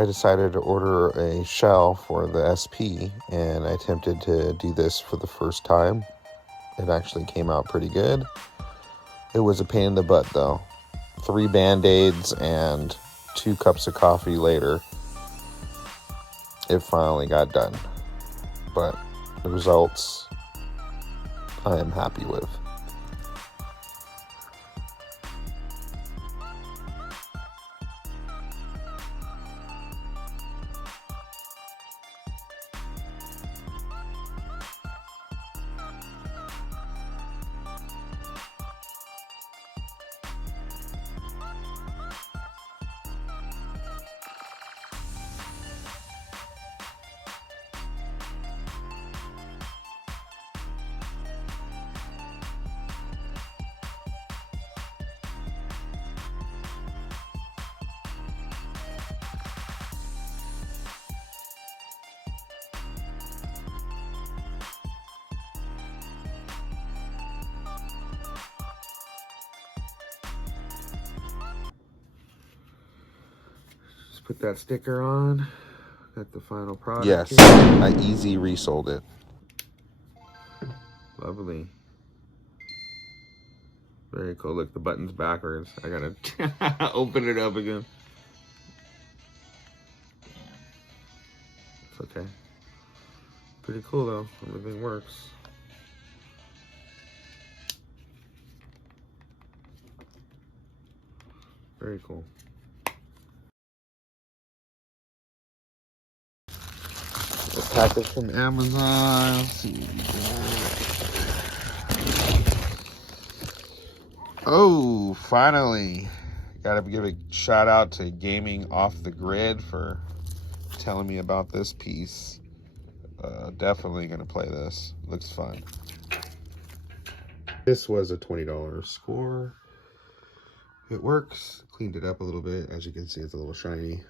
I decided to order a shell for the SP, and I attempted to do this for the first time. It actually came out pretty good. It was a pain in the butt, though. 3 Band-Aids and 2 cups of coffee later, it finally got done. But the results, I am happy with. Put that sticker on. Got the final product. Yes, here. I easy resold it. Lovely. Very cool. Look, the button's backwards. I gotta open it up again. It's okay. Pretty cool though. Everything works. Very cool. A package from Amazon. Let's see. Oh, finally. Gotta give a shout out to Gaming Off the Grid for telling me about this piece. Definitely gonna play this. Looks fun. This was a $20 score. It works. Cleaned it up a little bit. As you can see, it's a little shiny.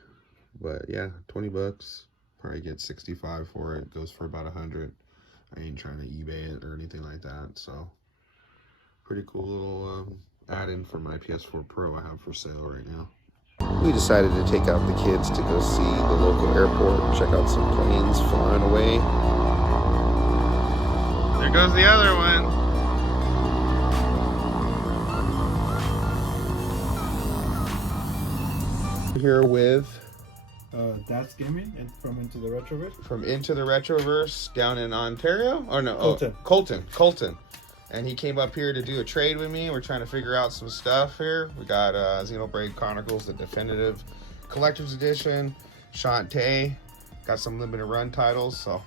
But yeah, 20 bucks. Probably get 65 for it. Goes for about 100. I ain't trying to eBay it or anything like that. So pretty cool little add-in for my PS4 Pro I have for sale right now. We decided to take out the kids to go see the local airport and check out some planes flying away. There goes the other one. Here with That's Gaming and from Into the Retroverse. From Into the Retroverse down in Ontario? Oh no, Colton. Colton. And he came up here to do a trade with me. We're trying to figure out some stuff here. We got Xenoblade Chronicles, the definitive collector's edition. Shantae. Got some limited run titles, so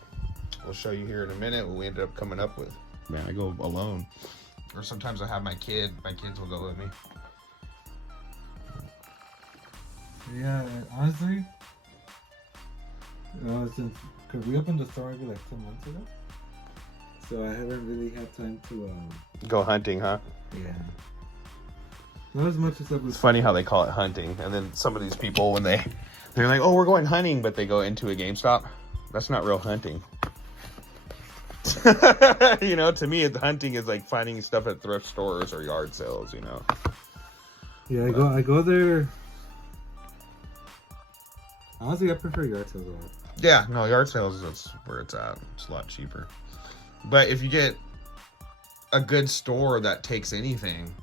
we'll show you here in a minute what we ended up coming up with. Man, I go alone. Or sometimes I have my kids will go with me. Yeah, honestly, since because we opened the store maybe like 2 months ago, so I haven't really had time to go hunting, huh? Yeah. Not as much as I was. It's funny how they call it hunting, and then some of these people when they're like, "Oh, we're going hunting," but they go into a GameStop. That's not real hunting. You know, to me, hunting is like finding stuff at thrift stores or yard sales. You know. Yeah, I go there. Honestly, I prefer yard sales a lot. Yeah, no, yard sales is where it's at. It's a lot cheaper. But if you get a good store that takes anything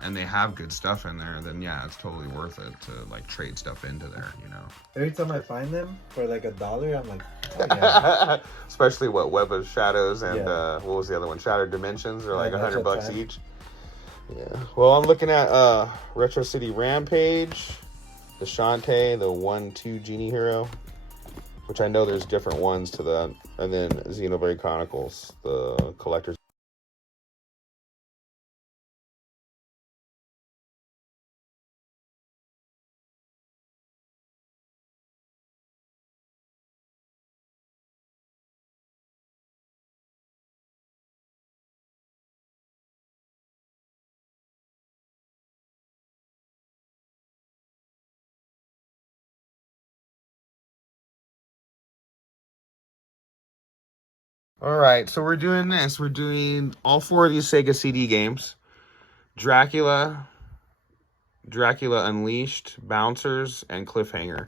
and they have good stuff in there, then yeah, it's totally worth it to like trade stuff into there, you know. Every time I find them for like $1, I'm like, oh, yeah. Especially what Web of Shadows and what was the other one? Shattered Dimensions are like $100 each. Yeah. Well, I'm looking at Retro City Rampage, the Shantae, the 1-2 Genie Hero, which I know there's different ones to that, and then Xenoblade Chronicles, the collector's. All right, so we're doing this. We're doing all 4 of these Sega CD games. Dracula Unleashed, Bouncers, and Cliffhanger.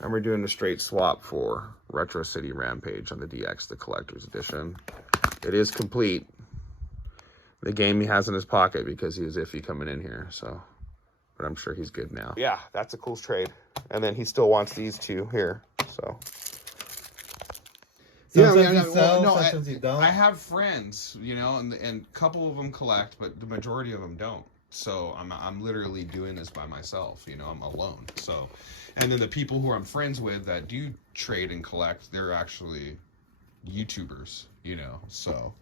And we're doing a straight swap for Retro City Rampage on the DX, the collector's edition. It is complete. The game he has in his pocket because he was iffy coming in here, so. But I'm sure he's good now. Yeah, that's a cool trade. And then he still wants these two here, so. Sometimes you sell, sometimes you don't. I have friends, you know, and a couple of them collect, but the majority of them don't. So I'm literally doing this by myself, you know, I'm alone. So, and then the people who I'm friends with that do trade and collect, they're actually YouTubers, you know, so.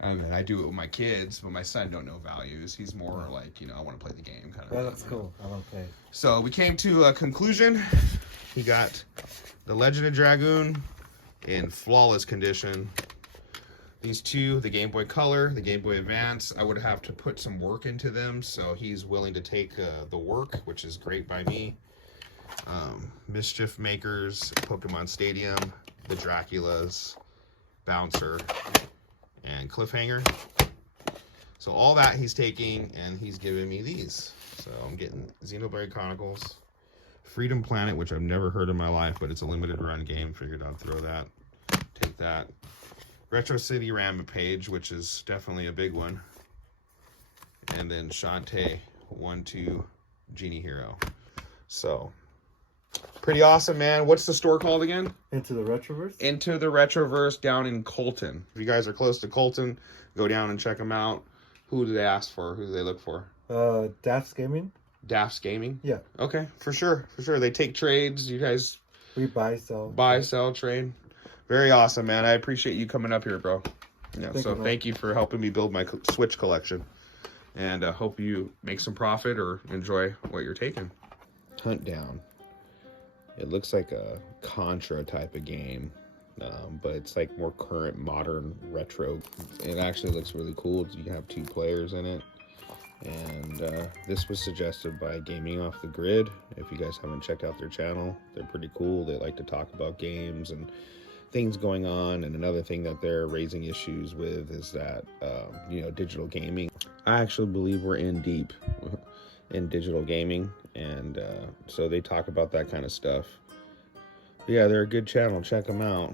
And then I do it with my kids, but my son don't know values. He's more like, you know, I want to play the game kind of thing. That's cool. I want to play. So we came to a conclusion. He got the Legend of Dragoon in flawless condition. These two, the Game Boy Color, the Game Boy Advance, I would have to put some work into them, so he's willing to take the work, which is great by me. Mischief Makers, Pokemon Stadium, the Draculas, Bouncer, and Cliffhanger. So all that he's taking, and he's giving me these. So I'm getting Xenoblade Chronicles, Freedom Planet, which I've never heard in my life, but it's a limited run game. Figured I'd throw that, take that. Retro City Rampage, which is definitely a big one. And then Shantae 1-2 Genie Hero. So, pretty awesome, man. What's the store called again? Into the Retroverse? Into the Retroverse down in Colton. If you guys are close to Colton, go down and check them out. Who do they ask for? Who do they look for? Daft's Gaming. Daft's Gaming? Yeah. Okay, for sure. For sure. They take trades. You guys... We buy, sell. Buy, sell, trade. Very awesome, man. I appreciate you coming up here, bro. Yeah, thank you for helping me build my Switch collection. And hope you make some profit or enjoy what you're taking. Hunt Down. It looks like a Contra type of game, but it's like more current, modern, retro. It actually looks really cool. You have 2 players in it. And this was suggested by Gaming Off the Grid. If you guys haven't checked out their channel, they're pretty cool. They like to talk about games and things going on. And another thing that they're raising issues with is that, you know, digital gaming. I actually believe we're in deep in digital gaming. And so they talk about that kind of stuff. But yeah, they're a good channel. Check them out.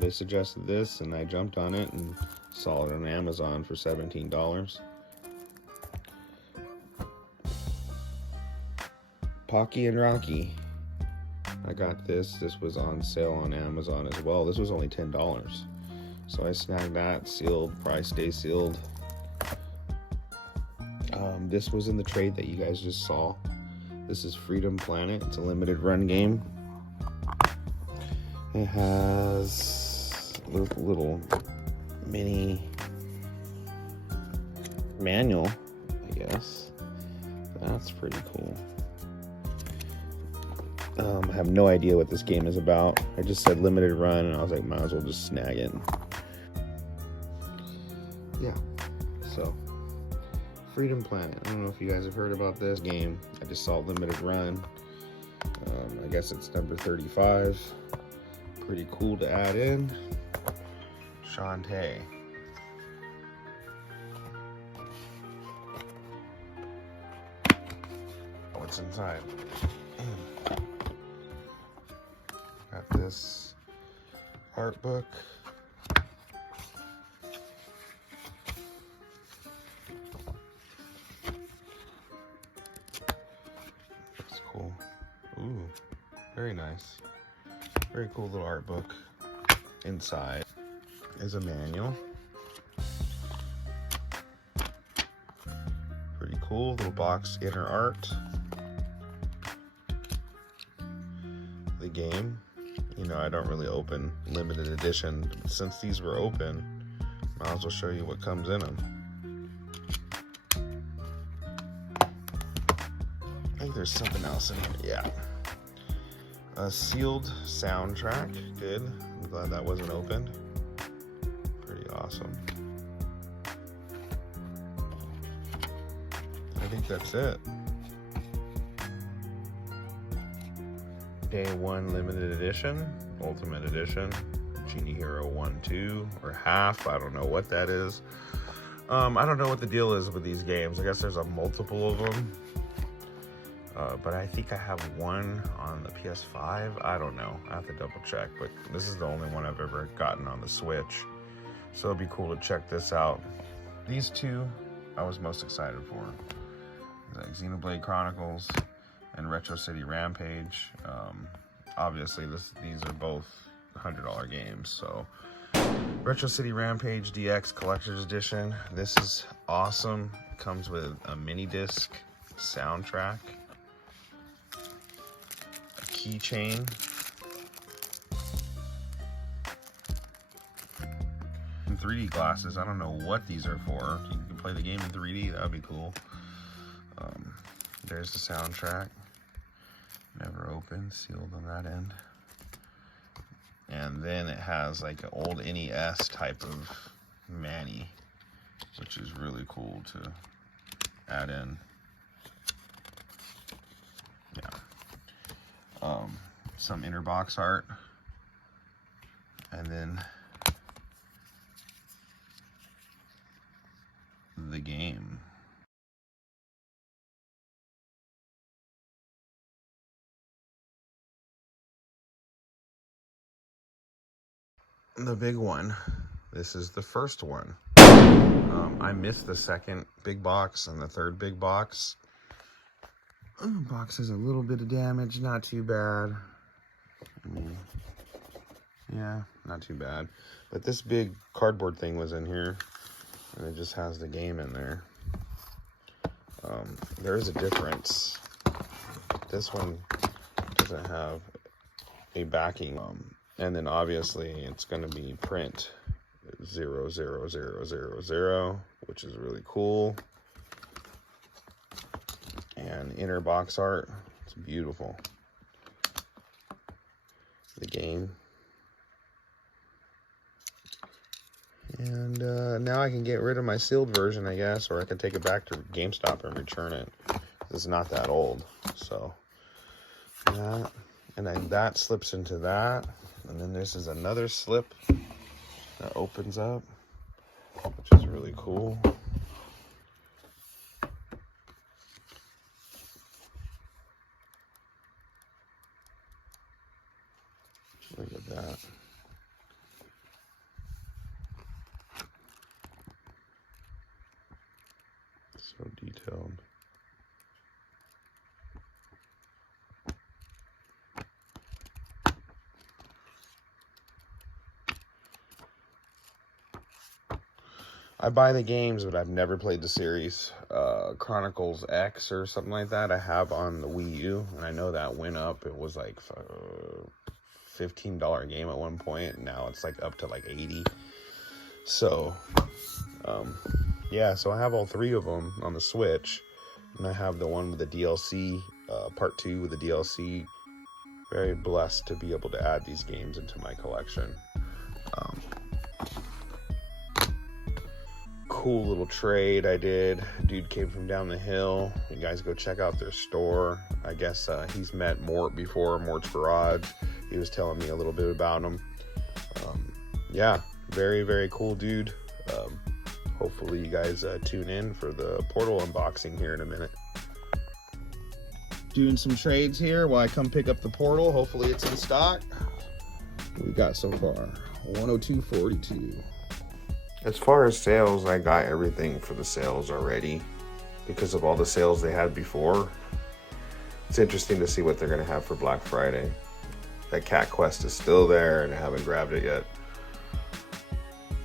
They suggested this and I jumped on it and saw it on Amazon for $17. Pocky and Rocky. I got this. This was on sale on Amazon as well. This was only $10. So I snagged that. Sealed. Probably stay sealed. This was in the trade that you guys just saw. This is Freedom Planet. It's a limited run game. It has a little mini manual, I guess. That's pretty cool. I have no idea what this game is about. I just said limited run, and I was like, might as well just snag it. Yeah, so Freedom Planet. I don't know if you guys have heard about this game. I just saw limited run. I guess it's number 35. Pretty cool to add in. Shantae. What's inside? Got this art book. That's cool. Ooh, very nice. Very cool little art book. Inside is a manual. Pretty cool little box, inner art. The game. You know, I don't really open limited edition. Since these were open, might as well show you what comes in them. I think there's something else in here. Yeah. A sealed soundtrack. Good. I'm glad that wasn't opened. Pretty awesome. I think that's it. Day 1 limited edition, ultimate edition, Genie Hero 1-2 or half. I don't know what that is. I don't know what the deal is with these games. I guess there's a multiple of them. But I think I have one on the PS5. I don't know. I have to double check. But this is the only one I've ever gotten on the Switch. So it'd be cool to check this out. These two I was most excited for. Like Xenoblade Chronicles and Retro City Rampage. Obviously, these are both $100 games. So Retro City Rampage DX Collector's Edition. This is awesome. It comes with a mini disc soundtrack, a keychain, and 3D glasses. I don't know what these are for. You can play the game in 3D. That would be cool. There's the soundtrack. Never opened, sealed on that end. And then it has like an old NES type of Manny, which is really cool to add in. Yeah. Some inner box art. And then the game. The big one. This is the first one. I missed the second big box and the third big box. Box has a little bit of damage, not too bad. Yeah, not too bad. But this big cardboard thing was in here, and it just has the game in there. There is a difference. This one doesn't have a backing. And then obviously it's going to be print 00000, which is really cool. And inner box art, it's beautiful. The game. And now I can get rid of my sealed version, I guess, or I can take it back to GameStop and return it. It's not that old, so that, and then that slips into that. And then this is another slip that opens up, which is really cool. Look at that. So detailed. I buy the games, but I've never played the series. Chronicles X or something like that I have on the Wii U, and I know that went up. It was like $15 game at one point, and now it's like up to like 80. So, yeah, so I have all three of them on the Switch, and I have the one with the DLC, part 2 with the DLC. Very blessed to be able to add these games into my collection. Cool little trade I did. Dude came from down the hill. You guys go check out their store. I guess he's met Mort before, Mort's Garage. He was telling me a little bit about him. Yeah, very, very cool dude. Hopefully you guys tune in for the Portal unboxing here in a minute. Doing some trades here while I come pick up the Portal. Hopefully it's in stock. What we got so far? 102.42. As far as sales, I got everything for the sales already because of all the sales they had before. It's interesting to see what they're going to have for Black Friday. That Cat Quest is still there and I haven't grabbed it yet.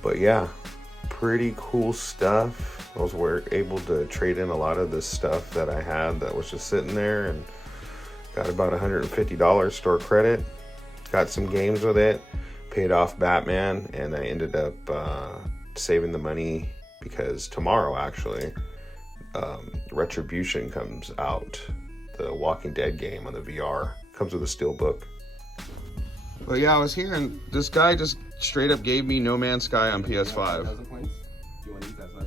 But yeah, pretty cool stuff. I was able to trade in a lot of the stuff that I had that was just sitting there and got about $150 store credit. Got some games with it, paid off Batman, and I ended up saving the money because tomorrow actually Retribution comes out, the Walking Dead game on the VR. Comes with a steelbook. But yeah, I was here and this guy just straight up gave me No Man's Sky on PS5.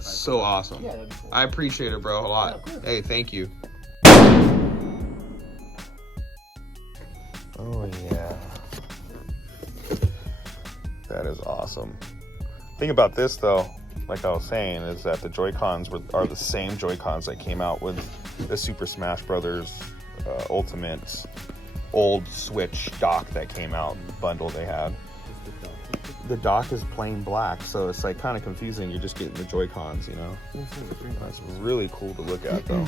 So awesome. Yeah, that'd be cool. I appreciate it, bro, a lot. Yeah, hey, thank you. Oh yeah, that is awesome. Thing about this though, like I was saying, is that the Joy-Cons are the same Joy-Cons that came out with the Super Smash Brothers Ultimate old Switch dock that came out, bundle they had. The dock is plain black, so it's like kind of confusing. You're just getting the Joy-Cons, you know? That's really cool to look at, though.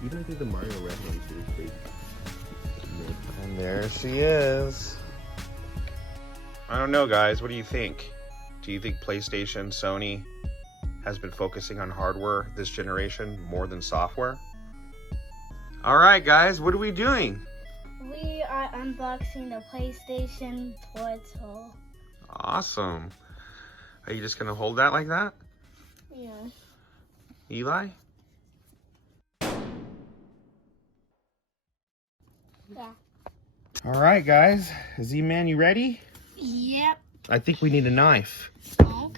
You don't think the Mario Red one is big? And there she is. I don't know, guys. What do you think? Do you think PlayStation, Sony has been focusing on hardware this generation more than software? All right, guys, what are we doing? We are unboxing the PlayStation Portal. Awesome. Are you just gonna hold that like that? Yeah. Eli? Yeah. All right, guys. Z-Man, you ready? Yep. I think we need a knife. Oh.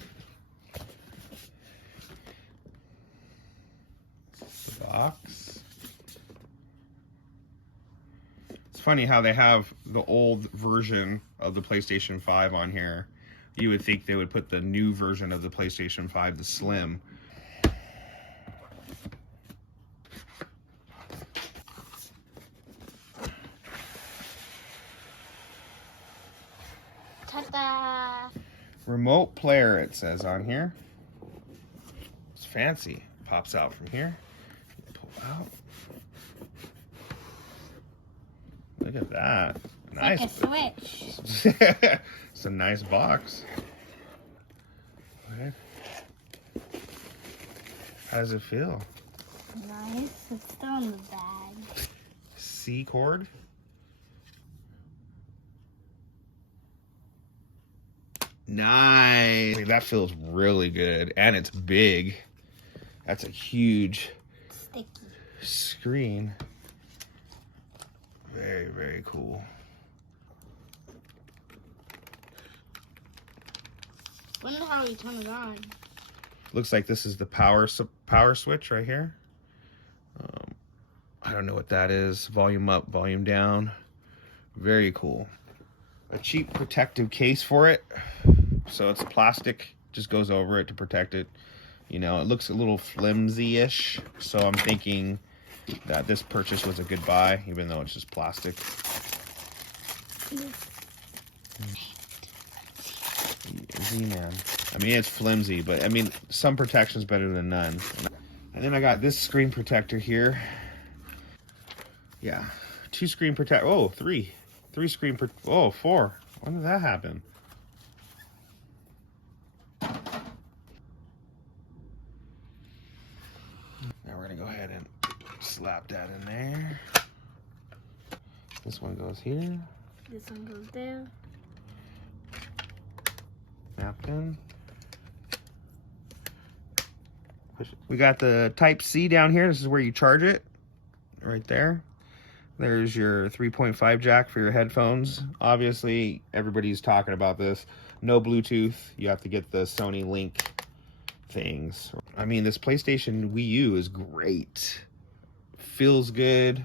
The box. It's funny how they have the old version of the PlayStation 5 on here. You would think they would put the new version of the PlayStation 5, the Slim. Ta-da! Remote player, it says on here. It's fancy. Pops out from here. Pull out. Look at that. Nice. Like a Switch. It's a nice box. Okay. How does it feel? Nice. It's still in the bag. C cord. Nice. That feels really good. And it's big. That's a huge Sticky. screen. Very, very cool. Wonder how you turn it on. Looks like this is the power switch right here. I don't know what that is. Volume up, volume down. Very cool. A cheap protective case for it. So it's plastic, just goes over it to protect it. You know, it looks a little flimsy-ish. So I'm thinking that this purchase was a good buy, even though it's just plastic. Z-Man. I mean, it's flimsy, but I mean, some protection's better than none. And then I got this screen protector here. Yeah, 2 screen protect. Oh, 3 screen. Oh, 4. When did that happen? Now we're gonna go ahead and slap that in there. This one goes here. This one goes there. Napkin. We got the Type-C down here. This is where you charge it. Right there. There's your 3.5 jack for your headphones. Obviously, everybody's talking about this. No Bluetooth. You have to get the Sony Link things. I mean, this PlayStation Wii U is great. Feels good.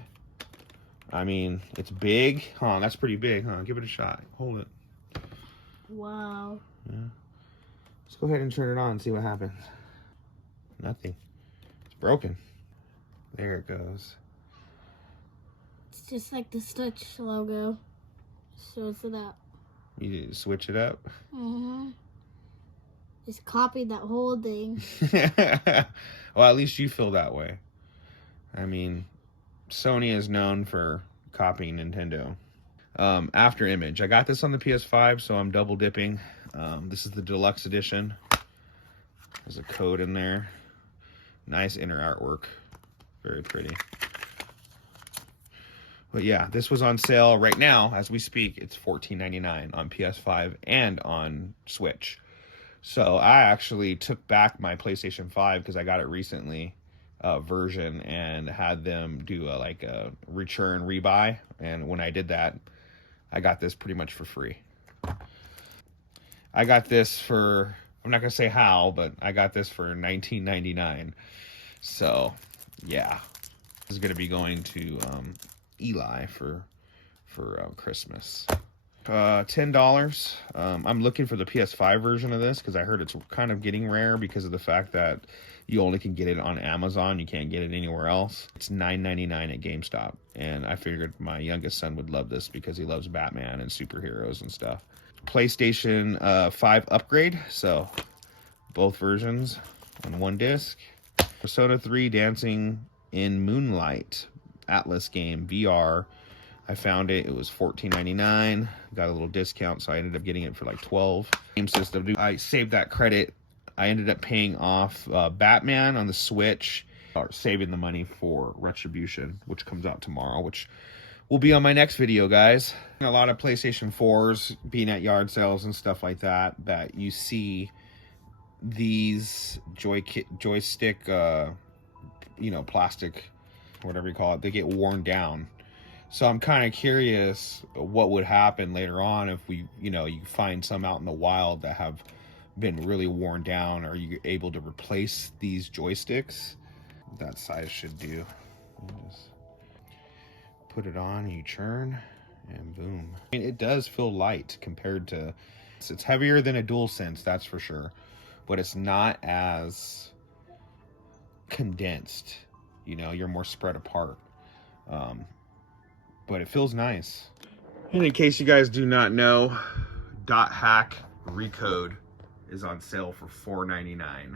I mean, it's big. Huh, that's pretty big, huh? Give it a shot. Hold it. Wow. Yeah. Let's go ahead and turn it on and see what happens. Nothing. It's broken. There it goes. It's just like the Stitch logo. Shows it up. You switch it up. Mm-hmm. Just copied that whole thing. Well, at least you feel that way. I mean, Sony is known for copying Nintendo. After image. I got this on the PS5, so I'm double dipping. This is the deluxe edition. There's a code in there. Nice inner artwork. Very pretty. But yeah, this was on sale right now as we speak. It's $14.99 on PS5 and on Switch. So I actually took back my PlayStation 5 because I got it recently version and had them do a return rebuy. And when I did that, I got this pretty much for free. I got this for, I'm not going to say how, but I got this for $19.99. So, yeah. This is going to be going to Eli for Christmas. $10. I'm looking for the PS5 version of this because I heard it's kind of getting rare because of the fact that You only can get it on Amazon. You can't get it anywhere else. It's $9.99 at GameStop. And I figured my youngest son would love this because he loves Batman and superheroes and stuff. PlayStation 5 upgrade. So both versions on one disc. Persona 3 Dancing in Moonlight Atlas game VR. I found it. It was $14.99. Got a little discount, so I ended up getting it for like $12. Game system. I saved that credit. I ended up paying off Batman on the Switch, or saving the money for Retribution, which comes out tomorrow, which will be on my next video, guys. A lot of PlayStation 4s being at yard sales and stuff like that, that you see these joystick, you know, plastic, whatever you call it, they get worn down. So I'm kind of curious what would happen later on if we, you know, you find some out in the wild that have been really worn down. Are you able to replace these joysticks? That size should do. Just put it on, you churn, and boom. I mean, it does feel light compared to, it's heavier than a DualSense, that's for sure, but it's not as condensed. You know, you're more spread apart. But it feels nice. And in case you guys do not know, .hack Recode is on sale for $4.99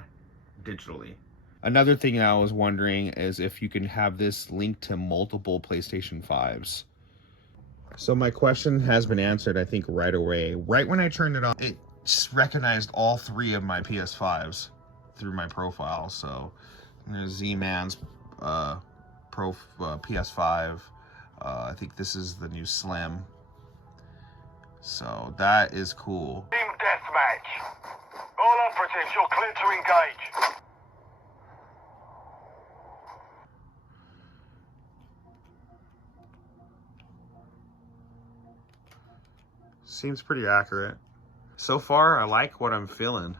digitally. Another thing I was wondering is if you can have this linked to multiple PlayStation 5s. So my question has been answered, I think, right away. Right when I turned it on, it just recognized all 3 of my PS5s through my profile. So there's Z-Man's PS5. I think this is the new Slim. So that is cool. Team deathmatch. All operatives, you're clear to engage. Seems pretty accurate. So far, I like what I'm feeling.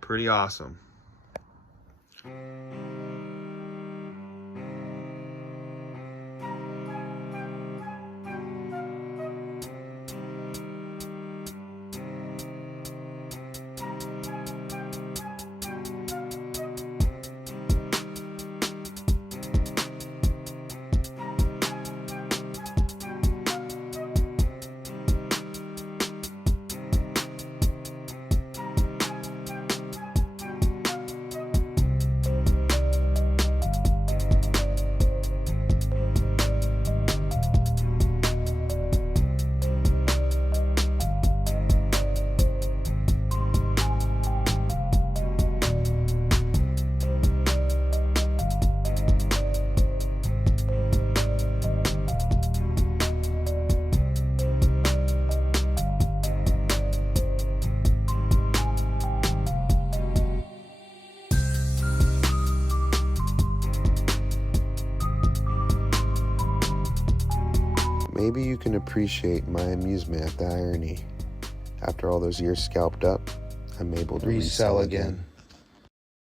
Pretty awesome. Maybe you can appreciate my amusement at the irony. After all those years scalped up, I'm able to resell again.